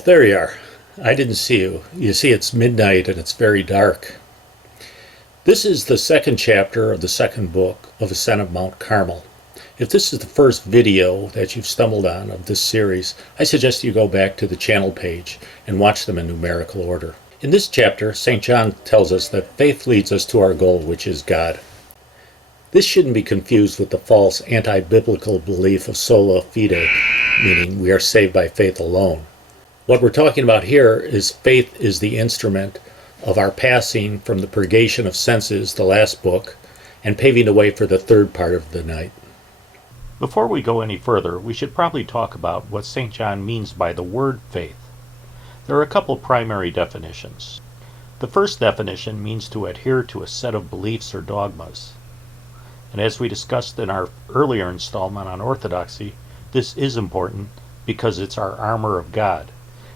Oh, there you are. I didn't see you. You see, it's midnight and it's very dark. This is the second chapter of the second book of Ascent of Mount Carmel. If this is the first video that you've stumbled on of this series, I suggest you go back to the channel page and watch them in numerical order. In this chapter, St. John tells us that faith leads us to our goal, which is God. This shouldn't be confused with the false anti-biblical belief of sola fide, meaning we are saved by faith alone. What we're talking about here is faith is the instrument of our passing from the purgation of senses, the last book, and paving the way for the third part of the night. Before we go any further, we should probably talk about what St. John means by the word faith. There are a couple primary definitions. The first definition means to adhere to a set of beliefs or dogmas. And as we discussed in our earlier installment on orthodoxy, this is important because it's our armor of God.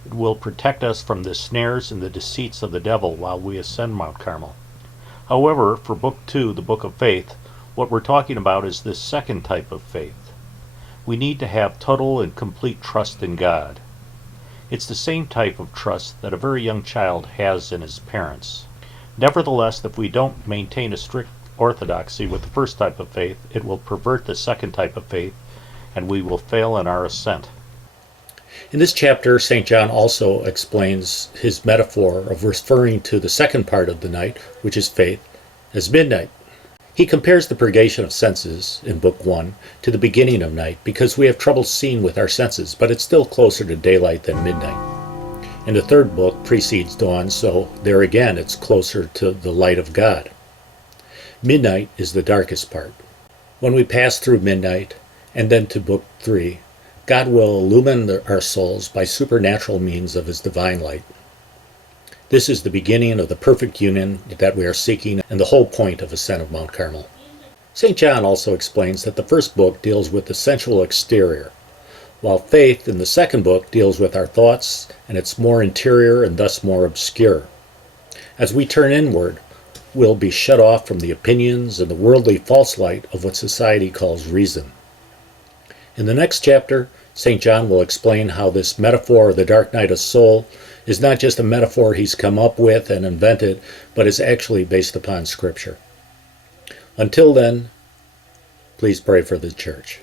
It will protect us from the snares and the deceits of the devil while we ascend Mount Carmel. However, for Book 2, the Book of Faith, what we're talking about is this second type of faith. We need to have total and complete trust in God. It's the same type of trust that a very young child has in his parents. Nevertheless, if we don't maintain a strict orthodoxy with the first type of faith, it will pervert the second type of faith, and we will fail in our ascent. In this chapter, St. John also explains his metaphor of referring to the second part of the night, which is faith, as midnight. He compares the purgation of senses in Book 1 to the beginning of night because we have trouble seeing with our senses, but it's still closer to daylight than midnight. And the third book precedes dawn, so there again it's closer to the light of God. Midnight is the darkest part. When we pass through midnight and then to Book 3, God will illumine our souls by supernatural means of His divine light. This is the beginning of the perfect union that we are seeking and the whole point of Ascent of Mount Carmel. St. John also explains that the first book deals with the sensual exterior, while faith in the second book deals with our thoughts, and it's more interior and thus more obscure. As we turn inward, we'll be shut off from the opinions and the worldly false light of what society calls reason. In the next chapter, St. John will explain how this metaphor of the dark night of soul is not just a metaphor he's come up with and invented, but is actually based upon Scripture. Until then, please pray for the Church.